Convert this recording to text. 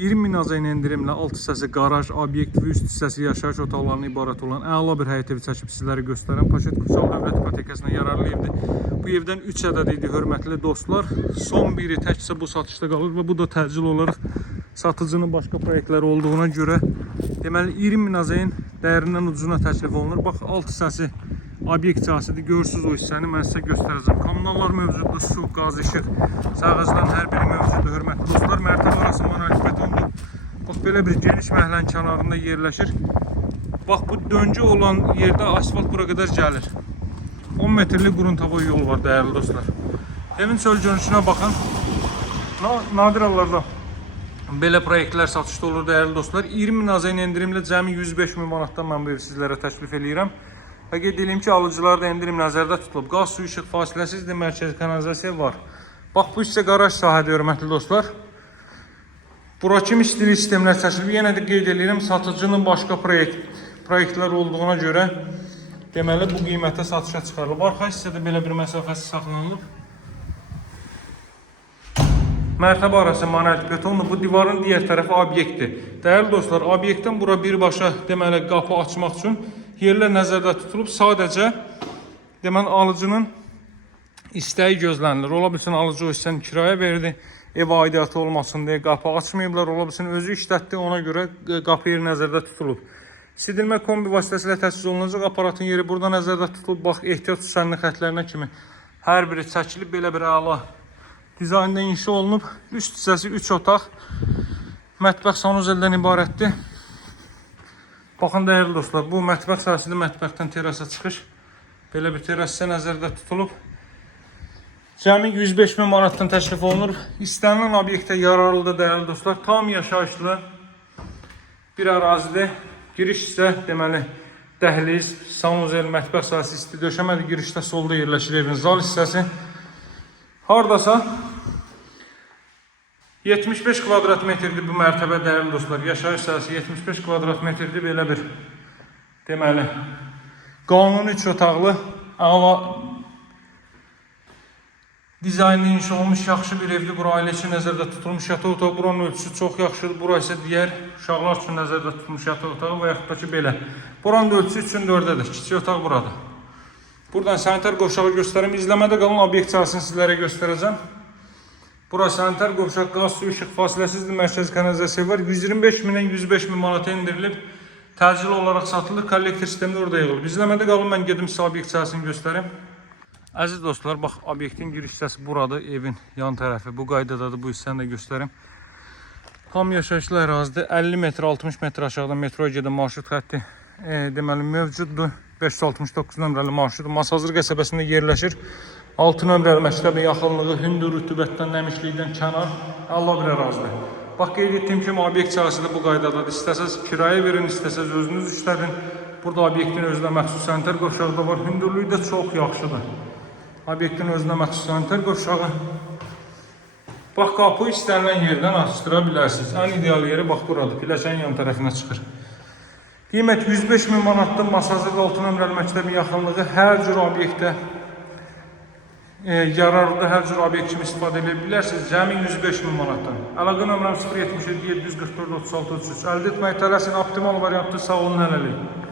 20.000 AZN endirimlə alt hissəsi qaraj, obyekt və üst hissəsi yaşayış otaqlarına ibarət olan əla bir həyət evi çəkib sizlərə göstərən Paşet Kursal Dövlət İpotekasına yararlı evdir. Bu evdən 3 ədəd idi, hörmətli dostlar. Son biri təkcə bu satışda qalır və bu da təcil olaraq satıcının başqa proyektləri olduğuna görə deməli 20.000 AZN dəyərindən ucuzuna təklif olunur. Bax, alt hissəsi obyekt sahəsidir. Görürsünüz o hissəni mən sizə göstərəcəm. Kommunallar mövcuddur, su, qaz, işıq, sağğacların hər biri mövcuddur, hörmətli dostlar. Mərtəbə arası monolit betondur. Bax, belə bir geniş məhəllənin kənarında yerləşir. Bax, bu döngü olan yerdə asfalt bura qədər gəlir. 10 metrlik qurun hava yolu var, dəyərli dostlar. Evin çöl görünüşünə baxın. Nadir hallarda belə proyektlər satışda olur, dəyərli dostlar. 20.000 AZN endirimlə cəmi 105.000 manatdan mən bu evi sizlərə təklif edirəm. Və qeyd edeyim ki, alıcılarda endirim nəzərdə tutulub. Qaz, su, işıq fasiləsizdir, mərkəzi kanalizasiya var. Bax, bu isə qaraj sahədir, hörmətli dostlar. Bura kimi stili sistemlər çəkilib. Yenə də qeyd edirəm, satıcının başqa proyektlər olduğuna görə deməli bu qiymətə satışa çıxarılıb. Arxa hissədə belə bir məsafəsi saxlanılıb. Mərtəbə arası monolit betonlu, bu divarın digər tərəfi obyektdir. Dəyərli dostlar, obyektdən bura birbaşa deməli qapı açmaq üçün yerlər nəzərdə tutulub. Sadəcə deməli alıcının istəyi gözlənilir. Ola bilsin alıcı o hissəni kirayə verdi, ev aidiyyatı olmasın deyə qapı açmayıblar. Ola bilsin özü işlətdi, ona görə qapı yeri nəzərdə tutulub. Sidilmə kombi vasitəsilə təchiz olunacaq aparatın yeri burada nəzərdə tutulub. Bax, ehtiyat üstünlük xətlərinə kimi hər biri çəkilib, belə bir əla dizaynda inşa olunub. Üst hissəsi 3 otaq, mətbəx sanuzeldən ibarətdir. Baxın, dəyərli dostlar, bu mətbəx sahəsində mətbəxdən terasa çıxış. Belə bir terasa nəzərdə tutulub. Cəmi 105.000 manatdan təklif olunur. İstənilən obyektə yararlıdır, dəyərli dostlar. Tam yaşayışlı bir ərazidir. Giriş isə deməli dəhliz, sanuzel, mətbəx sahəsi isti döşəmədir. Girişdə solda yerləşir evin zal hissəsi. Hardasa 75 kvadrat metrdir bu mərtəbə, dəyərli dostlar. Yaşayış sahəsi 75 kvadrat metrdir. Belə bir deməli qanuni 3 otaqlı əla dizaynlı inşa olmuş yaxşı bir evdir. Bura ailə üçün nəzərdə tutulmuş yataq otağı. Buranın ölçüsü çox yaxşıdır. Bura isə digər uşaqlar üçün nəzərdə tutulmuş yataq otağı və yaxud da ki belə. Buranın ölçüsü 3/4-dədir. Kiçik otaq buradır. Buradan sanitar qovşağı göstərim. İzləmədə qalın, obyekt sahəsini sizlərə göstərəcəm. Bura sanitar qovşaq, qaz, su, işıq fasiləsizdir, mərkəzi kanalizasiya var. 125.000-dən 105.000 manata endirilib, təcil olaraq satılır, kollektor sistemdə orada yığılıb. İzləmədə qalın, mən gedim sizə obyekt sahəsini göstərim. Əziz dostlar, bax, obyektin giriş hissəsi buradır, evin yan tərəfi. Bu qaydadadır, bu hissəni də göstərim. Tam yaşayışlı ərazidir. 50 metr, 60 metr aşağıdan metroya gedən marşrut xətti deməli mövcuddur. 569 nömrəli marşrut Masazır qəsəbəsində yerləşir. 6 nömrəli məktəbin yaxınlığı hündür rütubətdən, nəmişlikdən kənar əla bir ərazidir. Bax, qeyd etdiyim kimi obyekt sahəsi də bu qaydadadır. İstəsəz kirayə verin, istəsəz özünüz işlədin. Burada obyektin özünə məxsus sanitar qovşağı da var. Hündürlüyü də çox yaxşıdır. Obyektin özünə məxsus sanitar qovşağı. Bax, qapı istənilən yerdən açdıra bilərsiniz. Ən ideal yeri bax buradır. Pilləkənin yan tərəfinə çıxır. Qiymət 105.000 manatdır. Masazır 6 nömrəli məktəbin yaxınlığı hər cür obyektə yararlı, hər cür obyekt kimi istifadə edə bilərsiniz. Cəmi 105.000 manatdan. Əlaqə nömrəm 077 744 36 33. Əldə etməyi tələsin. Optimal variantdır. Sağ olun, hələlik.